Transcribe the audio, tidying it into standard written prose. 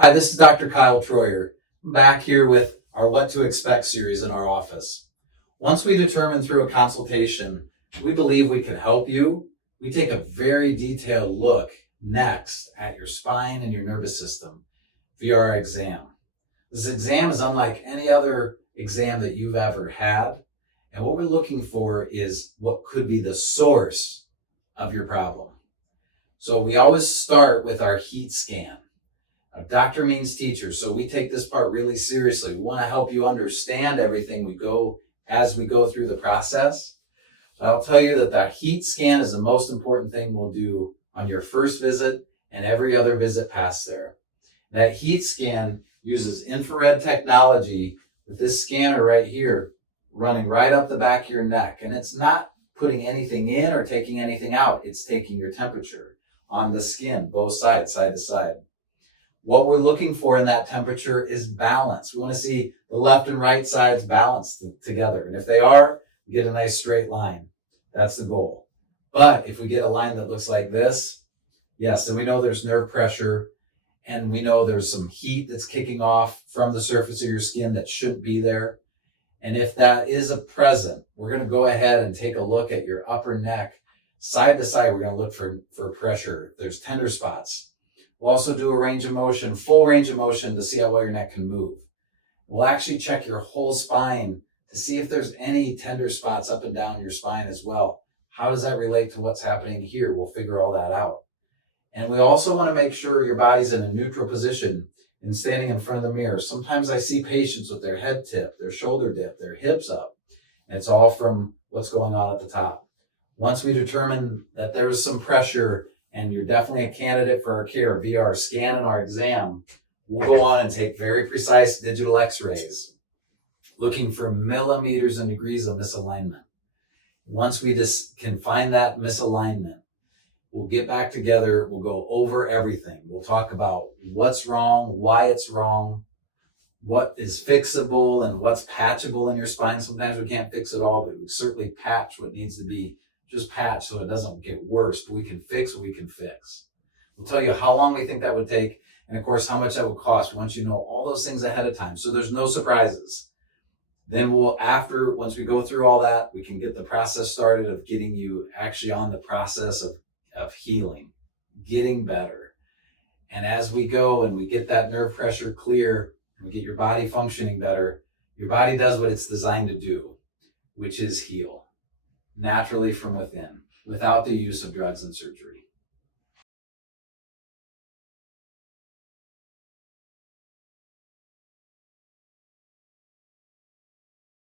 Hi, this is Dr. Kyle Troyer, back here with our What to Expect series in our office. Once we determine through a consultation we believe we can help you, we take a very detailed look next at your spine and your nervous system via our exam. This exam is unlike any other exam that you've ever had, and what we're looking for is what could be the source of your problem. So we always start with our heat scan. A doctor means teacher, so we take this part really seriously. We want to help you understand everything as we go through the process. So I'll tell you that the heat scan is the most important thing we'll do on your first visit and every other visit past there. That heat scan uses infrared technology with this scanner right here running right up the back of your neck. And it's not putting anything in or taking anything out. It's taking your temperature on the skin, both sides, side to side. What we're looking for in that temperature is balance. We want to see the left and right sides balanced together. And if they are, we get a nice straight line. That's the goal. But if we get a line that looks like this, yes, then we know there's nerve pressure and we know there's some heat that's kicking off from the surface of your skin that shouldn't be there. And if that is a present, we're going to go ahead and take a look at your upper neck. Side to side, we're going to look for pressure. If there's tender spots. We'll also do a range of motion, full range of motion to see how well your neck can move. We'll actually check your whole spine to see if there's any tender spots up and down your spine as well. How does that relate to what's happening here? We'll figure all that out. And we also want to make sure your body's in a neutral position and standing in front of the mirror. Sometimes I see patients with their head tipped, their shoulder dipped, their hips up, and it's all from what's going on at the top. Once we determine that there's some pressure and you're definitely a candidate for our care via our scan and our exam, we'll go on and take very precise digital x-rays, looking for millimeters and degrees of misalignment. Once we just can find that misalignment, we'll get back together, we'll go over everything. We'll talk about what's wrong, why it's wrong, what is fixable and what's patchable in your spine. Sometimes we can't fix it all, but we certainly patch what needs to be just patch so it doesn't get worse, but we can fix what we can fix. We'll tell you how long we think that would take, and of course, how much that would cost once you know all those things ahead of time. So there's no surprises. Then once we go through all that, we can get the process started of getting you actually on the process of healing, getting better. And as we go and we get that nerve pressure clear, and we get your body functioning better, your body does what it's designed to do, which is heal naturally from within, without the use of drugs and surgery.